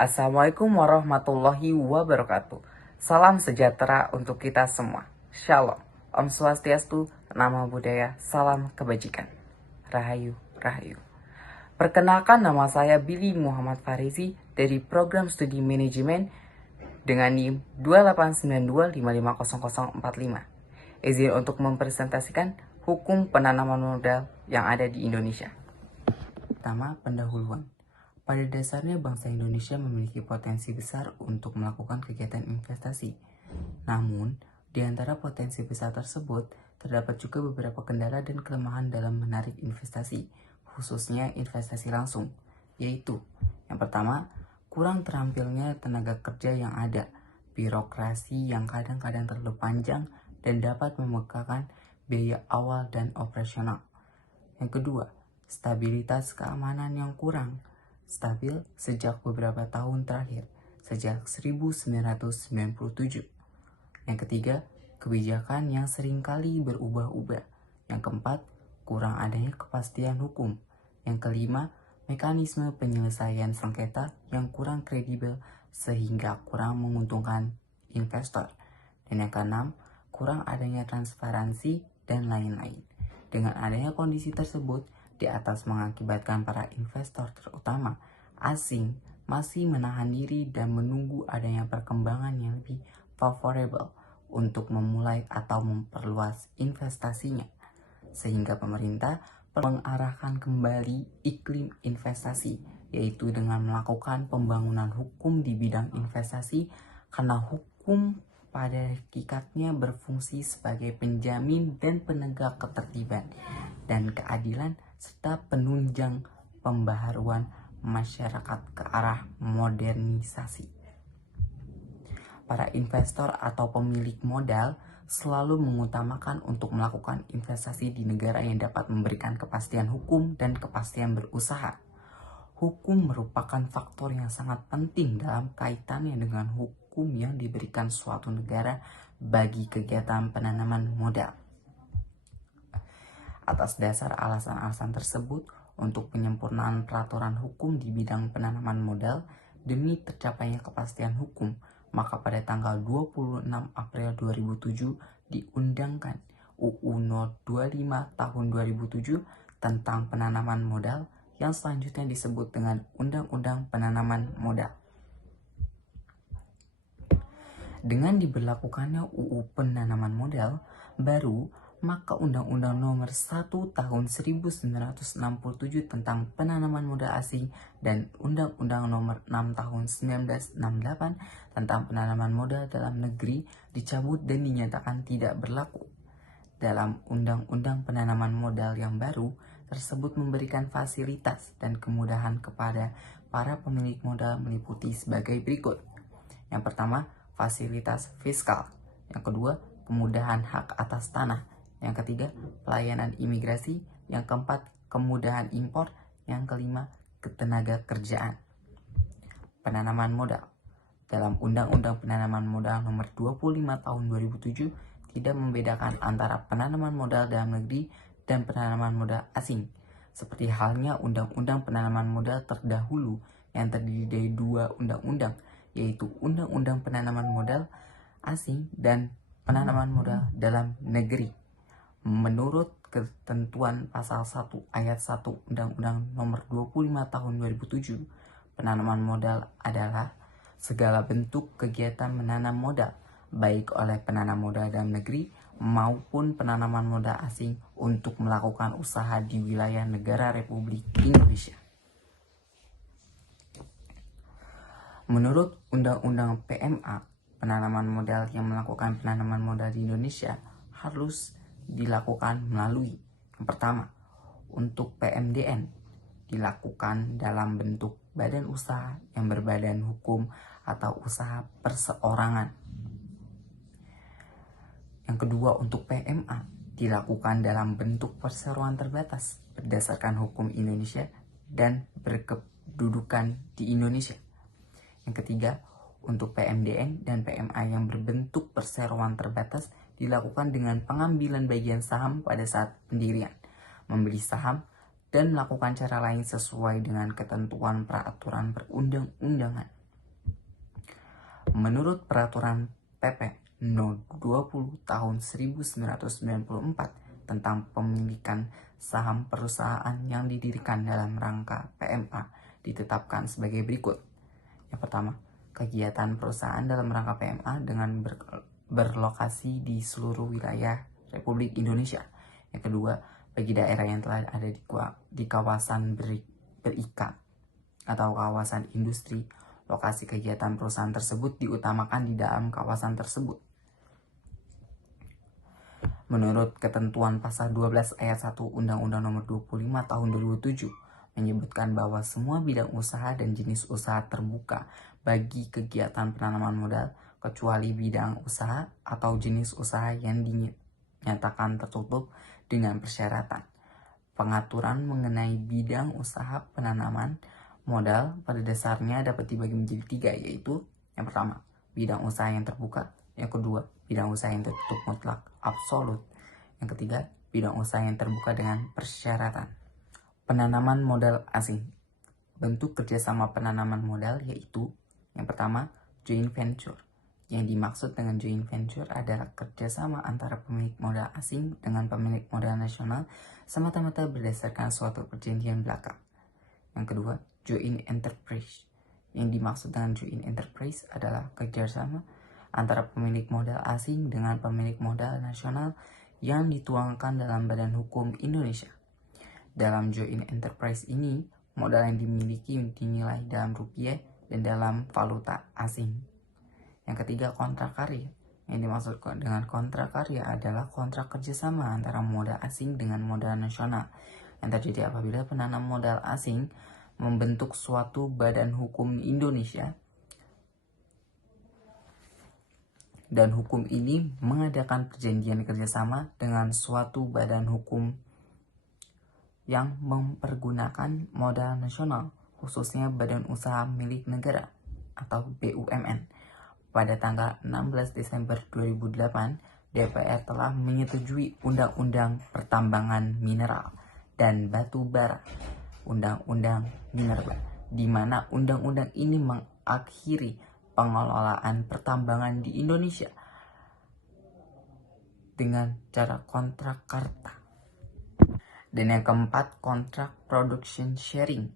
Assalamualaikum warahmatullahi wabarakatuh. Salam sejahtera untuk kita semua. Shalom. Om Swastiastu, Namo Buddhaya, salam kebajikan. Rahayu, Rahayu. Perkenalkan, nama saya Billy Muhammad Farizi dari Program Studi Manajemen dengan NIM 289255045. Izin untuk mempresentasikan hukum penanaman modal yang ada di Indonesia. Pertama, pendahuluan. Pada dasarnya bangsa Indonesia memiliki potensi besar untuk melakukan kegiatan investasi. Namun, di antara potensi besar tersebut, terdapat juga beberapa kendala dan kelemahan dalam menarik investasi, khususnya investasi langsung, yaitu yang pertama, kurang terampilnya tenaga kerja yang ada, birokrasi yang kadang-kadang terlalu panjang dan dapat membengkakkan biaya awal dan operasional. Yang kedua, stabilitas keamanan yang kurang stabil sejak beberapa tahun terakhir, sejak 1997. Yang ketiga, kebijakan yang seringkali berubah-ubah. Yang keempat, kurang adanya kepastian hukum. Yang kelima, mekanisme penyelesaian sengketa yang kurang kredibel sehingga kurang menguntungkan investor. Dan yang keenam, kurang adanya transparansi dan lain-lain. Dengan adanya kondisi tersebut, di atas mengakibatkan para investor terutama asing masih menahan diri dan menunggu adanya perkembangan yang lebih favorable untuk memulai atau memperluas investasinya. Sehingga pemerintah perlu mengarahkan kembali iklim investasi, yaitu dengan melakukan pembangunan hukum di bidang investasi, karena hukum pada hakikatnya berfungsi sebagai penjamin dan penegak ketertiban dan keadilan serta penunjang pembaharuan masyarakat ke arah modernisasi. Para investor atau pemilik modal selalu mengutamakan untuk melakukan investasi di negara yang dapat memberikan kepastian hukum dan kepastian berusaha. Hukum merupakan faktor yang sangat penting dalam kaitannya dengan hukum yang diberikan suatu negara bagi kegiatan penanaman modal. Atas dasar alasan-alasan tersebut, untuk penyempurnaan peraturan hukum di bidang penanaman modal demi tercapainya kepastian hukum, maka pada tanggal 26 April 2007 diundangkan UU No. 25 tahun 2007 tentang penanaman modal yang selanjutnya disebut dengan Undang-Undang Penanaman Modal. Dengan diberlakukannya UU Penanaman Modal baru, maka Undang-Undang Nomor 1 Tahun 1967 tentang penanaman modal asing dan Undang-Undang Nomor 6 Tahun 1968 tentang penanaman modal dalam negeri dicabut dan dinyatakan tidak berlaku. Dalam Undang-Undang Penanaman Modal yang baru tersebut memberikan fasilitas dan kemudahan kepada para pemilik modal meliputi sebagai berikut. Yang pertama, fasilitas fiskal. Yang kedua, kemudahan hak atas tanah. Yang ketiga, pelayanan imigrasi. Yang keempat, kemudahan impor. Yang kelima, ketenaga kerjaan. Penanaman modal. Dalam Undang-Undang Penanaman Modal Nomor 25 Tahun 2007 tidak membedakan antara penanaman modal dalam negeri dan penanaman modal asing. Seperti halnya Undang-Undang Penanaman Modal terdahulu yang terdiri dari dua undang-undang, yaitu Undang-Undang Penanaman Modal Asing dan Penanaman Modal Dalam Negeri. Menurut ketentuan pasal 1 ayat 1 Undang-Undang Nomor 25 Tahun 2007, penanaman modal adalah segala bentuk kegiatan menanam modal, baik oleh penanam modal dalam negeri maupun penanaman modal asing untuk melakukan usaha di wilayah negara Republik Indonesia. Menurut Undang-Undang PMA, penanaman modal yang melakukan penanaman modal di Indonesia harus dilakukan melalui yang pertama, untuk PMDN dilakukan dalam bentuk badan usaha yang berbadan hukum atau usaha perseorangan. Yang kedua, untuk PMA dilakukan dalam bentuk perseroan terbatas berdasarkan hukum Indonesia dan berkedudukan di Indonesia. Yang ketiga, untuk PMDN dan PMA yang berbentuk perseroan terbatas dilakukan dengan pengambilan bagian saham pada saat pendirian, membeli saham, dan melakukan cara lain sesuai dengan ketentuan peraturan perundang-undangan. Menurut peraturan PP No. 20 tahun 1994 tentang pemilikan saham perusahaan yang didirikan dalam rangka PMA ditetapkan sebagai berikut. Yang pertama, kegiatan perusahaan dalam rangka PMA dengan berlokasi di seluruh wilayah Republik Indonesia. Yang kedua, bagi daerah yang telah ada di kawasan berikat atau kawasan industri, lokasi kegiatan perusahaan tersebut diutamakan di dalam kawasan tersebut. Menurut ketentuan pasal 12 ayat 1 Undang-Undang Nomor 25 Tahun 2007 menyebutkan bahwa semua bidang usaha dan jenis usaha terbuka bagi kegiatan penanaman modal kecuali bidang usaha atau jenis usaha yang dinyatakan tertutup dengan persyaratan. Pengaturan mengenai bidang usaha penanaman modal pada dasarnya dapat dibagi menjadi tiga, yaitu yang pertama, bidang usaha yang terbuka. Yang kedua, bidang usaha yang tertutup mutlak absolut. Yang ketiga, bidang usaha yang terbuka dengan persyaratan. Penanaman modal asing. Bentuk kerjasama penanaman modal yaitu yang pertama, joint venture. Yang dimaksud dengan joint venture adalah kerjasama antara pemilik modal asing dengan pemilik modal nasional semata-mata berdasarkan suatu perjanjian belaka. Yang kedua, joint enterprise. Yang dimaksud dengan joint enterprise adalah kerjasama antara pemilik modal asing dengan pemilik modal nasional yang dituangkan dalam Badan Hukum Indonesia. Dalam joint enterprise ini, modal yang dimiliki dinilai dalam rupiah dan dalam valuta asing. Yang ketiga, kontrak karya. Yang dimaksud dengan kontrak karya adalah kontrak kerjasama antara modal asing dengan modal nasional yang terjadi apabila penanam modal asing membentuk suatu badan hukum Indonesia dan hukum ini mengadakan perjanjian kerjasama dengan suatu badan hukum yang mempergunakan modal nasional, khususnya badan usaha milik negara atau BUMN. Pada tanggal 16 Desember 2008, DPR telah menyetujui Undang-Undang Pertambangan Mineral dan Batu Bara, Undang-Undang Minerba, di mana undang-undang ini mengakhiri pengelolaan pertambangan di Indonesia dengan cara kontrak karta. Dan yang keempat, kontrak production sharing.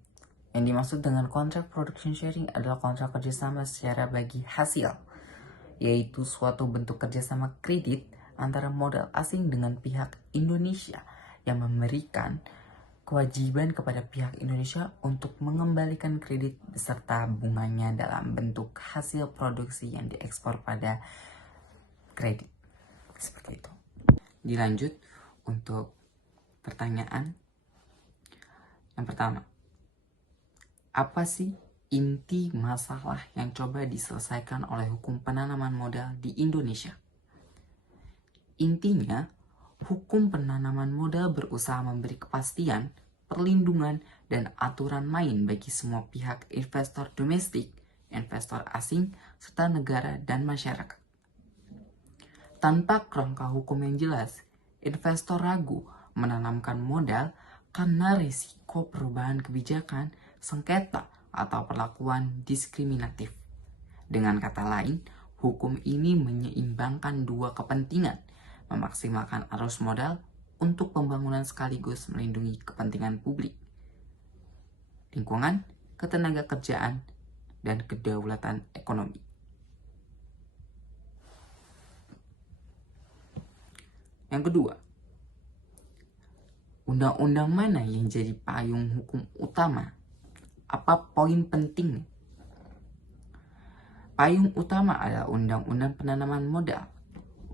Yang dimaksud dengan kontrak production sharing adalah kontrak kerjasama secara bagi hasil, yaitu suatu bentuk kerjasama kredit antara modal asing dengan pihak Indonesia yang memberikan kewajiban kepada pihak Indonesia untuk mengembalikan kredit beserta bunganya dalam bentuk hasil produksi yang diekspor pada kredit. Seperti itu. Dilanjut untuk pertanyaan yang pertama. Apa sih inti masalah yang coba diselesaikan oleh hukum penanaman modal di Indonesia? Intinya, hukum penanaman modal berusaha memberi kepastian, perlindungan, dan aturan main bagi semua pihak investor domestik, investor asing, serta negara dan masyarakat. Tanpa kerangka hukum yang jelas, investor ragu menanamkan modal karena risiko perubahan kebijakan, sengketa, atau perlakuan diskriminatif. Dengan kata lain, hukum ini menyeimbangkan dua kepentingan, memaksimalkan arus modal untuk pembangunan sekaligus melindungi kepentingan publik, lingkungan, ketenaga kerjaan, dan kedaulatan ekonomi. Yang kedua, undang-undang mana yang jadi payung hukum utama? Apa poin penting? Payung utama adalah Undang-Undang Penanaman Modal,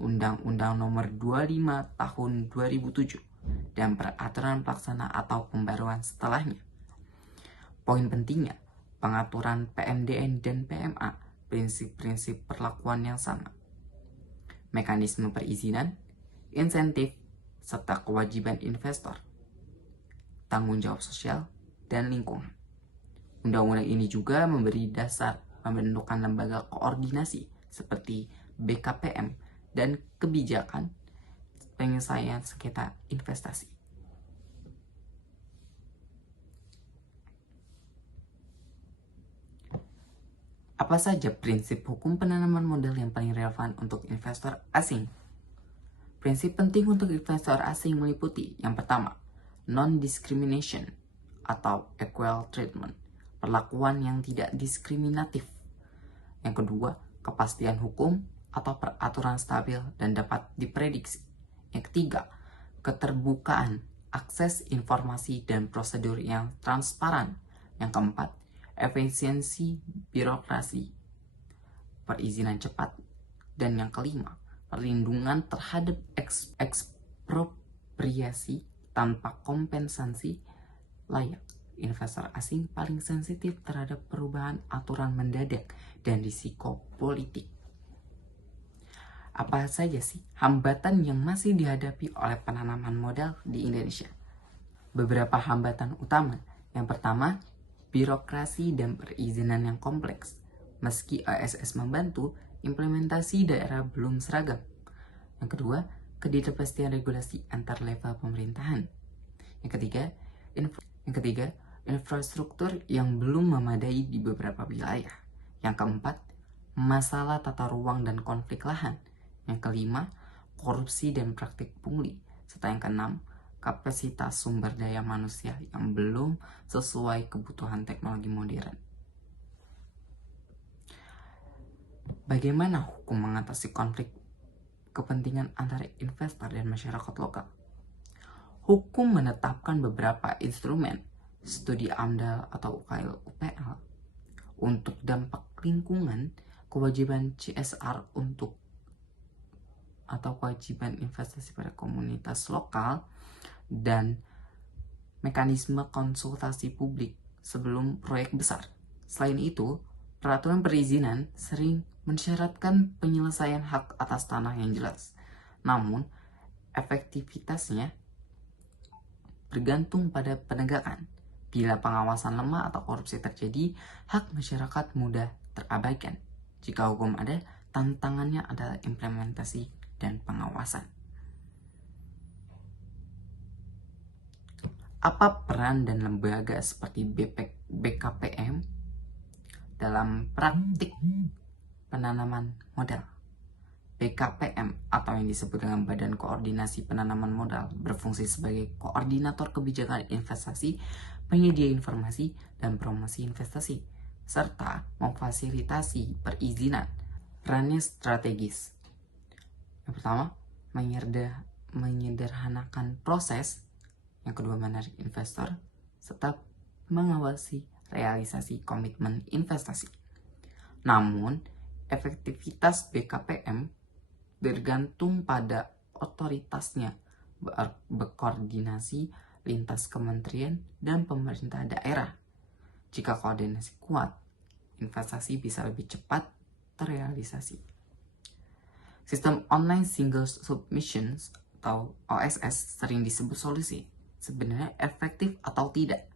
Undang-Undang Nomor 25 Tahun 2007, dan peraturan pelaksana atau pembaruan setelahnya. Poin pentingnya, pengaturan PMDN dan PMA, prinsip-prinsip perlakuan yang sama, mekanisme perizinan, insentif, serta kewajiban investor, tanggung jawab sosial, dan lingkungan. Undang-undang ini juga memberi dasar pembentukan lembaga koordinasi seperti BKPM dan kebijakan penyelesaian sengketa investasi. Apa saja prinsip hukum penanaman modal yang paling relevan untuk investor asing? Prinsip penting untuk investor asing meliputi yang pertama, non-discrimination atau equal treatment, perlakuan yang tidak diskriminatif. Yang kedua, kepastian hukum atau peraturan stabil dan dapat diprediksi. Yang ketiga, keterbukaan, akses informasi dan prosedur yang transparan. Yang keempat, efisiensi birokrasi, perizinan cepat. Dan yang kelima, perlindungan terhadap ekspropriasi tanpa kompensasi layak. Investor asing paling sensitif terhadap perubahan aturan mendadak dan risiko politik. Apa saja sih hambatan yang masih dihadapi oleh penanaman modal di Indonesia? Beberapa hambatan utama. Yang pertama, birokrasi dan perizinan yang kompleks. Meski OSS membantu, implementasi daerah belum seragam. Yang kedua, ketidakpastian regulasi antar level pemerintahan. Yang ketiga, infrastruktur yang belum memadai di beberapa wilayah. Yang keempat, masalah tata ruang dan konflik lahan. Yang kelima, korupsi dan praktik pungli. Serta yang keenam, kapasitas sumber daya manusia yang belum sesuai kebutuhan teknologi modern. Bagaimana hukum mengatasi konflik kepentingan antara investor dan masyarakat lokal? Hukum menetapkan beberapa instrumen, studi AMDAL atau UKL-UPL, untuk dampak lingkungan, kewajiban CSR atau kewajiban investasi pada komunitas lokal, dan mekanisme konsultasi publik sebelum proyek besar. Selain itu, peraturan perizinan sering mensyaratkan penyelesaian hak atas tanah yang jelas. Namun, efektivitasnya bergantung pada penegakan. Bila pengawasan lemah atau korupsi terjadi, hak masyarakat mudah terabaikan. Jika hukum ada, tantangannya adalah implementasi dan pengawasan. Apa peran dan lembaga seperti BKPM dalam praktik penanaman modal? BKPM atau yang disebut dengan Badan Koordinasi Penanaman Modal berfungsi sebagai koordinator kebijakan investasi, penyedia informasi, dan promosi investasi, serta memfasilitasi perizinan. Perannya strategis. Yang pertama, menyederhanakan proses. Yang kedua, menarik investor, serta mengawasi realisasi komitmen investasi. Namun, efektivitas BKPM bergantung pada otoritasnya berkoordinasi lintas kementerian dan pemerintah daerah. Jika koordinasi kuat, investasi bisa lebih cepat terrealisasi. Sistem online single submissions atau OSS sering disebut solusi. Sebenarnya efektif atau tidak?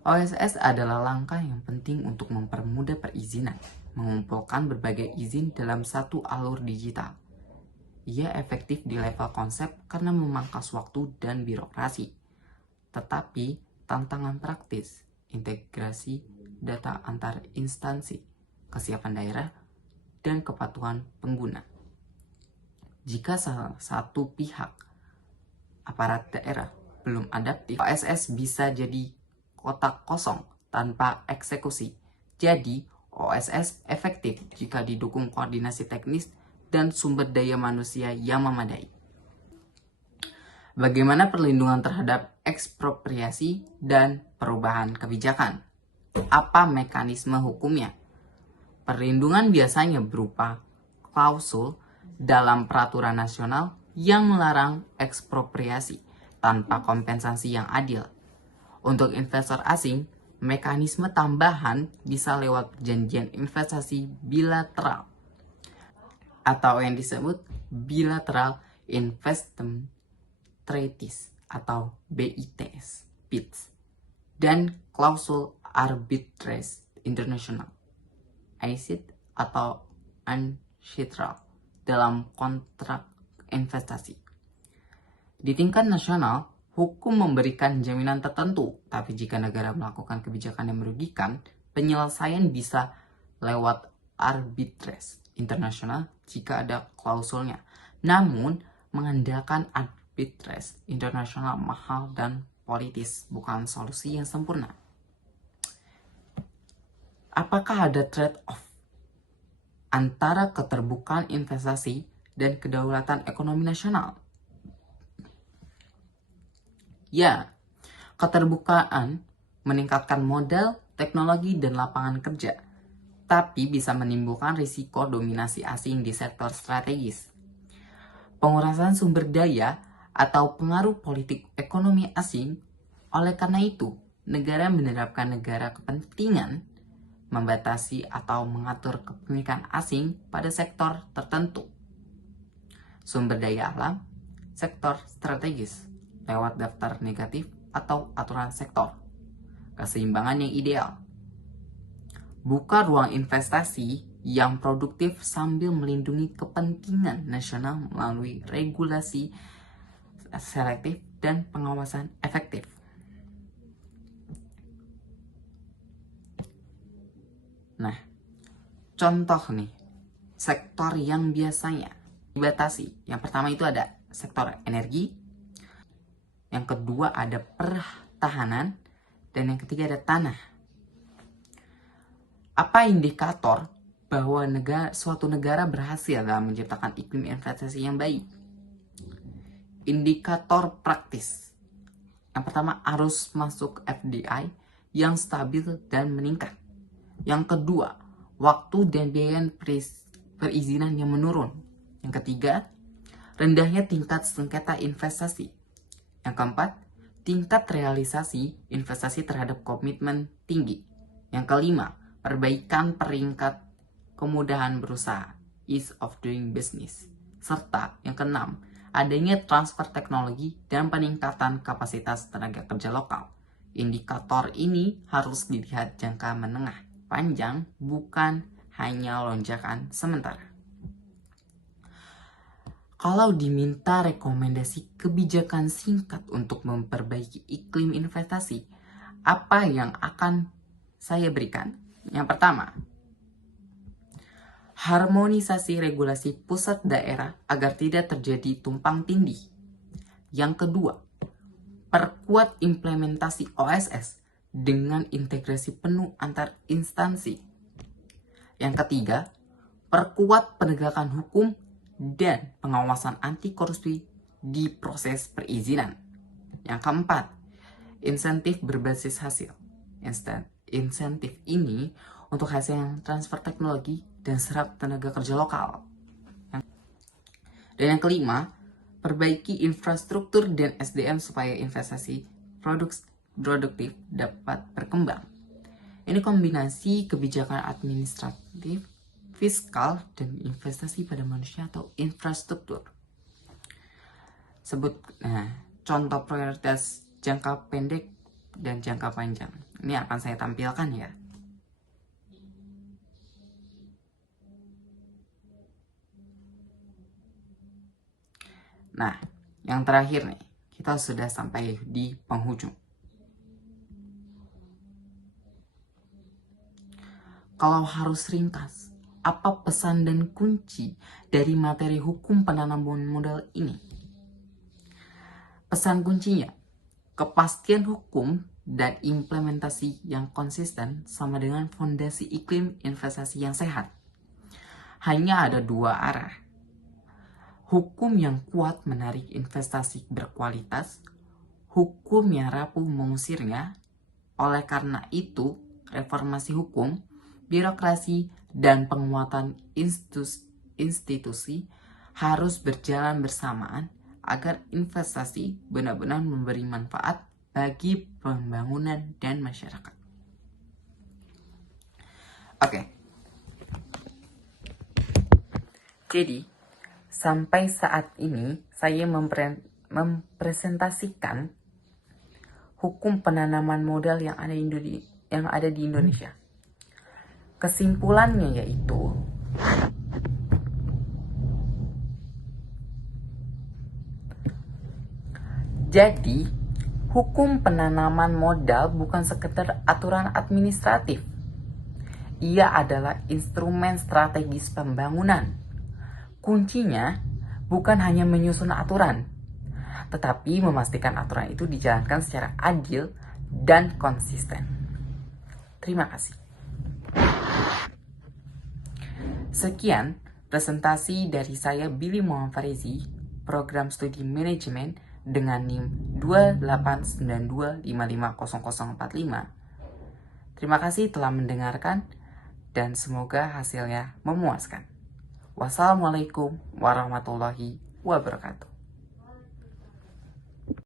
OSS adalah langkah yang penting untuk mempermudah perizinan, mengumpulkan berbagai izin dalam satu alur digital. Ia efektif di level konsep karena memangkas waktu dan birokrasi. Tetapi tantangan praktis, integrasi data antar instansi, kesiapan daerah, dan kepatuhan pengguna. Jika salah satu pihak, aparat daerah, belum adaptif, OSS bisa jadi kotak kosong tanpa eksekusi. Jadi, OSS efektif jika didukung koordinasi teknis dan sumber daya manusia yang memadai. Bagaimana perlindungan terhadap ekspropriasi dan perubahan kebijakan? Apa mekanisme hukumnya? Perlindungan biasanya berupa klausul dalam peraturan nasional yang melarang ekspropriasi tanpa kompensasi yang adil. Untuk investor asing, mekanisme tambahan bisa lewat perjanjian investasi bilateral atau yang disebut Bilateral Investment Treaties atau BITS, dan klausul arbitrage internasional, ICIT atau UNCITRAL dalam kontrak investasi. Di tingkat nasional, hukum memberikan jaminan tertentu, tapi jika negara melakukan kebijakan yang merugikan, Penyelesaian bisa lewat arbitrase internasional jika ada klausulnya. Namun, mengandalkan arbitrase internasional mahal dan politis, bukan solusi yang sempurna. Apakah ada trade-off antara keterbukaan investasi dan kedaulatan ekonomi nasional? Ya, keterbukaan meningkatkan modal, teknologi, dan lapangan kerja, tapi bisa menimbulkan risiko dominasi asing di sektor strategis. Pengurasan sumber daya atau pengaruh politik ekonomi asing. Oleh karena itu, negara menerapkan negara kepentingan membatasi atau mengatur kepemilikan asing pada sektor tertentu. Sumber daya alam, sektor strategis, lewat daftar negatif atau aturan sektor. Keseimbangan yang ideal. Buka ruang investasi yang produktif sambil melindungi kepentingan nasional melalui regulasi selektif dan pengawasan efektif. Nah, contoh nih, sektor yang biasanya dibatasi. Yang pertama itu ada sektor energi, yang kedua ada pertahanan, dan yang ketiga ada tanah. Apa indikator bahwa suatu negara berhasil dalam menciptakan iklim investasi yang baik? Indikator praktis. Yang pertama, arus masuk FDI yang stabil dan meningkat. Yang kedua, waktu dan biaya perizinan yang menurun. Yang ketiga, rendahnya tingkat sengketa investasi. Yang keempat, tingkat realisasi investasi terhadap komitmen tinggi. Yang kelima, perbaikan peringkat kemudahan berusaha, ease of doing business. Serta yang keenam, adanya transfer teknologi dan peningkatan kapasitas tenaga kerja lokal. Indikator ini harus dilihat jangka menengah panjang, bukan hanya lonjakan sementara. Kalau diminta rekomendasi kebijakan singkat untuk memperbaiki iklim investasi, apa yang akan saya berikan? Yang pertama, harmonisasi regulasi pusat daerah agar tidak terjadi tumpang tindih. Yang kedua, perkuat implementasi OSS dengan integrasi penuh antar instansi. Yang ketiga, perkuat penegakan hukum dan pengawasan anti korupsi di proses perizinan. Yang keempat, insentif berbasis hasil. Insentif ini untuk hasil yang transfer teknologi dan serap tenaga kerja lokal. Dan yang kelima, perbaiki infrastruktur dan SDM supaya investasi produktif dapat berkembang. Ini kombinasi kebijakan administratif, fiskal, dan investasi pada manusia atau infrastruktur. Contoh prioritas jangka pendek dan jangka panjang. Ini akan saya tampilkan ya. Nah, yang terakhir nih, kita sudah sampai di penghujung. Kalau harus ringkas, apa pesan dan kunci dari materi hukum penanaman modal ini? Pesan kuncinya, kepastian hukum dan implementasi yang konsisten sama dengan fondasi iklim investasi yang sehat. Hanya ada dua arah. Hukum yang kuat menarik investasi berkualitas, hukum yang rapuh mengusirnya. Oleh karena itu, reformasi hukum, birokrasi, dan penguatan institusi harus berjalan bersamaan agar investasi benar-benar memberi manfaat bagi pembangunan dan masyarakat. Oke. Jadi, sampai saat ini saya mempresentasikan hukum penanaman modal yang ada di Indonesia. Kesimpulannya yaitu jadi hukum penanaman modal bukan sekedar aturan administratif, Ia adalah instrumen strategis pembangunan. Kuncinya bukan hanya menyusun aturan, tetapi memastikan aturan itu dijalankan secara adil dan konsisten. Terima kasih. Sekian presentasi dari saya, Billy Muhammad Farizi, Program Studi Manajemen dengan NIM 2892550045. Terima kasih telah mendengarkan dan semoga hasilnya memuaskan. Wassalamualaikum warahmatullahi wabarakatuh.